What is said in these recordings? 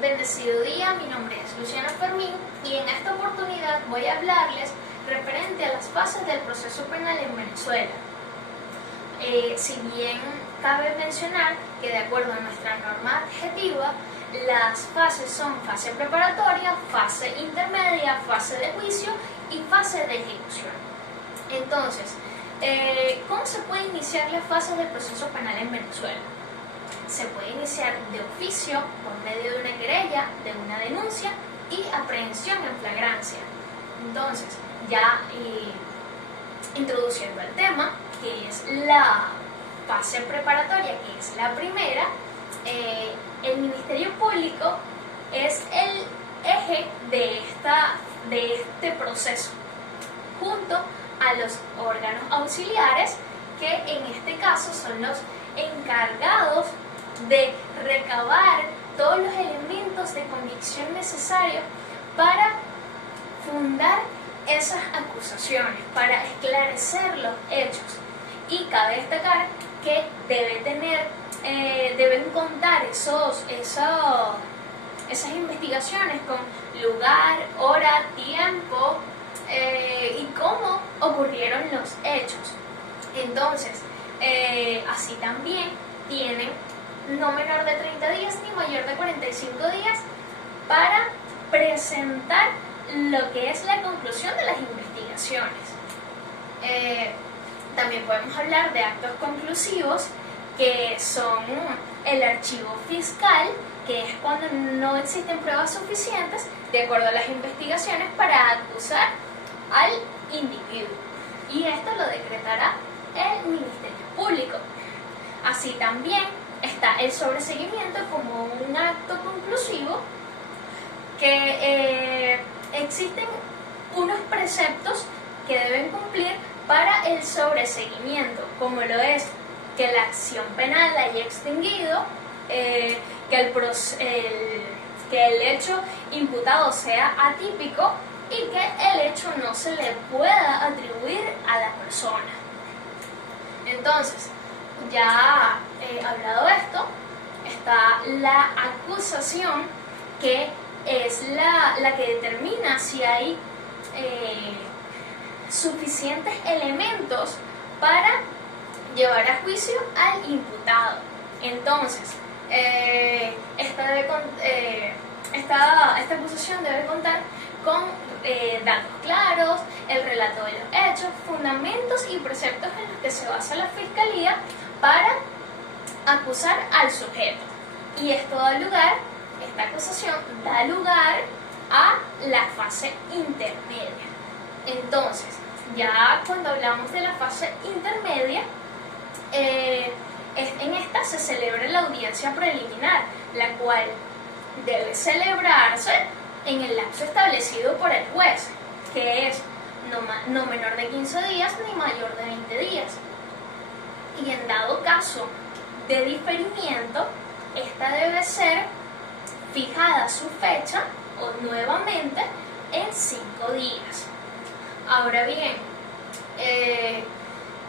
Bendecido día, mi nombre es Luciana Fermín y en esta oportunidad voy a hablarles referente a las fases del proceso penal en Venezuela. Si bien cabe mencionar que de acuerdo a nuestra norma adjetiva, las fases son fase preparatoria, fase intermedia, fase de juicio y fase de ejecución. Entonces, ¿cómo se puede iniciar las fases del proceso penal en Venezuela? Se puede iniciar de oficio por medio de una querella, de una denuncia y aprehensión en flagrancia. Entonces, ya introduciendo el tema, que es la fase preparatoria, que es la primera, el Ministerio Público es el eje de este proceso, junto a los órganos auxiliares, que en este caso son los encargados de recabar todos los elementos de convicción necesarios para fundar esas acusaciones, para esclarecer los hechos. Y cabe destacar que deben contar esas investigaciones con lugar, hora, tiempo y cómo ocurrieron los hechos. Entonces, así también tienen no menor de 30 días ni mayor de 45 días para presentar lo que es la conclusión de las investigaciones. También podemos hablar de actos conclusivos, que son el archivo fiscal, que es cuando no existen pruebas suficientes de acuerdo a las investigaciones para acusar al individuo, y esto lo decretará el Ministerio Público. Así también está el sobreseguimiento como un acto conclusivo, que existen unos preceptos que deben cumplir para el sobreseguimiento, como lo es que la acción penal haya extinguido, que el hecho imputado sea atípico y que el hecho no se le pueda atribuir a la persona. Entonces, ya hablado esto, está la acusación, que es la que determina si hay suficientes elementos para llevar a juicio al imputado. Entonces, esta acusación debe contar con datos claros, el relato de los hechos, fundamentos y preceptos en los que se basa la Fiscalía para acusar al sujeto. Y esta acusación da lugar a la fase intermedia. Entonces, ya cuando hablamos de la fase intermedia, en esta se celebra la audiencia preliminar, la cual debe celebrarse en el lapso establecido por el juez, que es no menor de 15 días ni mayor de 20 días. Y en dado caso de diferimiento, esta debe ser fijada su fecha o nuevamente en 5 días. Ahora bien,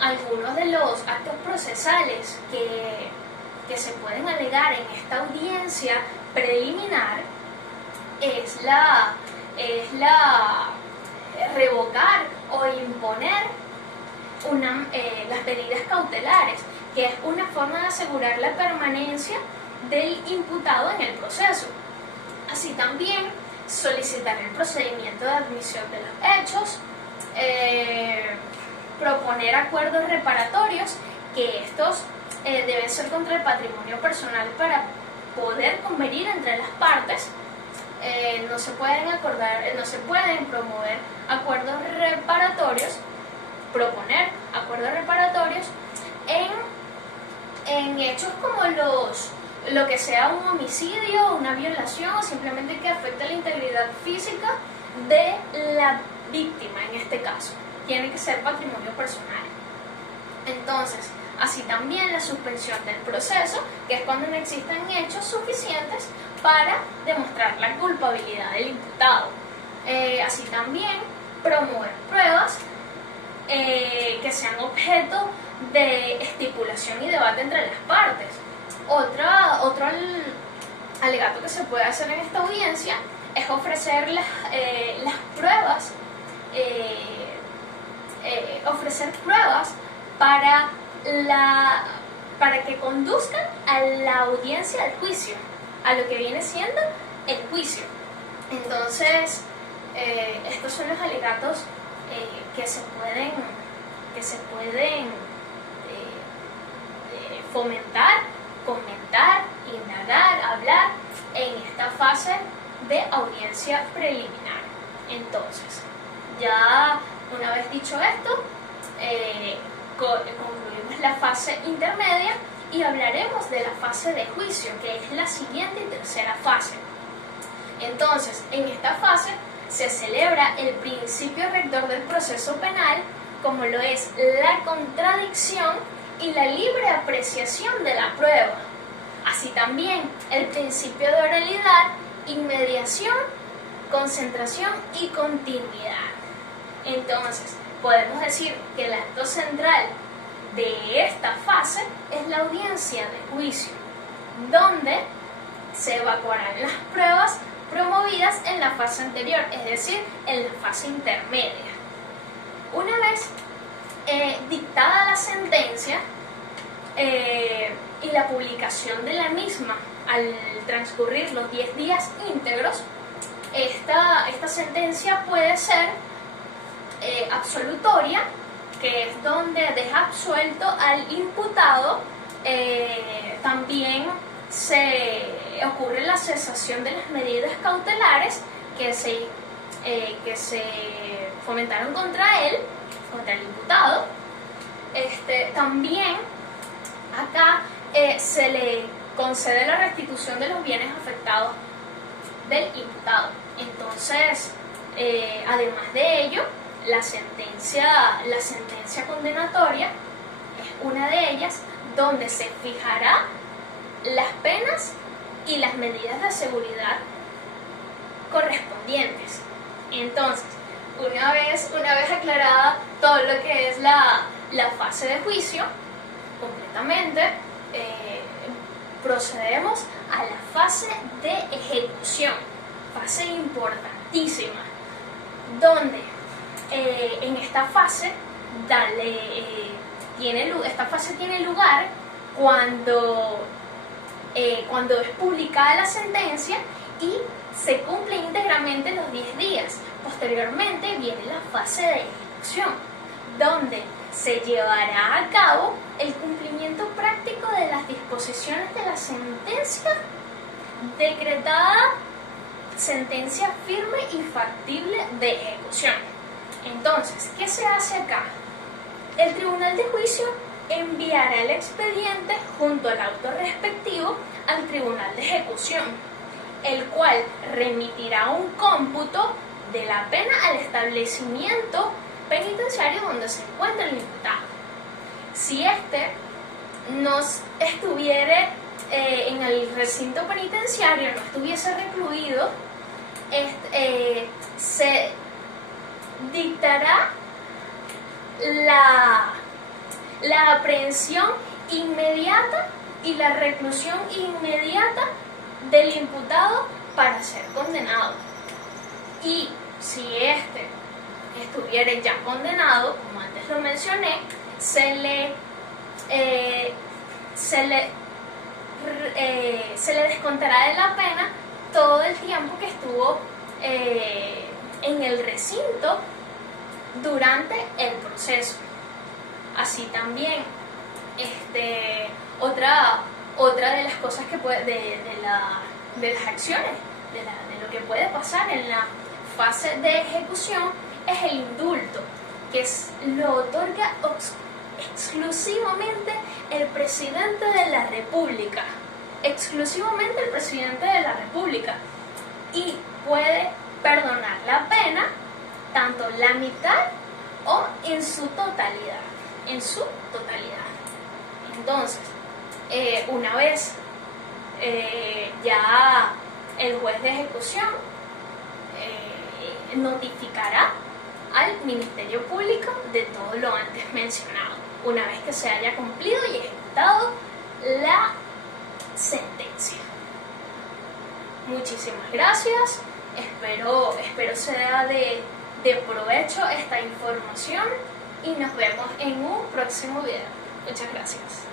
algunos de los actos procesales que se pueden alegar en esta audiencia preliminar es la revocar o imponer las medidas cautelares, que es una forma de asegurar la permanencia del imputado en el proceso. Así también solicitar el procedimiento de admisión de los hechos, proponer acuerdos reparatorios, que estos deben ser contra el patrimonio personal para poder convenir entre las partes. No se pueden promover acuerdos reparatorios, proponer acuerdos reparatorios en hechos como lo que sea un homicidio, una violación o simplemente que afecte la integridad física de la víctima. En este caso tiene que ser patrimonio personal. Entonces, así también la suspensión del proceso, que es cuando no existen hechos suficientes para demostrar la culpabilidad del imputado. Así también promover pruebas que sean objeto de estipulación y debate entre las partes. Otro alegato que se puede hacer en esta audiencia es ofrecer las pruebas, ofrecer pruebas para que conduzcan a la audiencia del juicio, a lo que viene siendo el juicio. Entonces, estos son los alegatos que se pueden fomentar, comentar, indagar, hablar en esta fase de audiencia preliminar. Entonces, ya una vez dicho esto, concluimos la fase intermedia y hablaremos de la fase de juicio, que es la siguiente y tercera fase. Entonces, en esta fase se celebra el principio rector del proceso penal, como lo es la contradicción y la libre apreciación de la prueba. Así también el principio de oralidad, inmediación, concentración y continuidad. Entonces, podemos decir que el acto central de esta fase es la audiencia de juicio, donde se evacuarán las pruebas promovidas en la fase anterior, es decir, en la fase intermedia. Una vez dictada la sentencia y la publicación de la misma al transcurrir los 10 días íntegros, esta sentencia puede ser absolutoria, que es donde deja absuelto al imputado. También se ocurre la cesación de las medidas cautelares que se fomentaron contra él, contra el imputado. También acá se le concede la restitución de los bienes afectados del imputado. Entonces, además de ello, la sentencia condenatoria es una de ellas, donde se fijará las penas y las medidas de seguridad correspondientes. Entonces, una vez aclarada todo lo que es la fase de juicio completamente, procedemos a la fase de ejecución, fase importantísima, donde en esta fase esta fase tiene lugar cuando es publicada la sentencia y se cumple íntegramente los 10 días. Posteriormente viene la fase de ejecución, donde se llevará a cabo el cumplimiento práctico de las disposiciones de la sentencia decretada, sentencia firme y factible de ejecución. Entonces, ¿qué se hace acá? El tribunal de juicio enviará el expediente junto al auto respectivo al tribunal de ejecución, el cual remitirá un cómputo de la pena al establecimiento penitenciario donde se encuentra el imputado. Si éste no estuviera en el recinto penitenciario, no estuviese recluido, se dictará la aprehensión inmediata y la reclusión inmediata del imputado para ser condenado. Y si éste estuviera ya condenado, como antes lo mencioné, se le descontará de la pena todo el tiempo que estuvo en el recinto durante el proceso. Así también, otra de las cosas que puede, de las acciones, de lo que puede pasar en la fase de ejecución, es el indulto, que lo otorga exclusivamente el presidente de la República. Exclusivamente el presidente de la República. Y puede perdonar la pena, tanto la mitad o en su totalidad. Entonces, una vez ya el juez de ejecución notificará al Ministerio Público de todo lo antes mencionado, una vez que se haya cumplido y ejecutado la sentencia. Muchísimas gracias, espero sea de provecho esta información y nos vemos en un próximo video. Muchas gracias.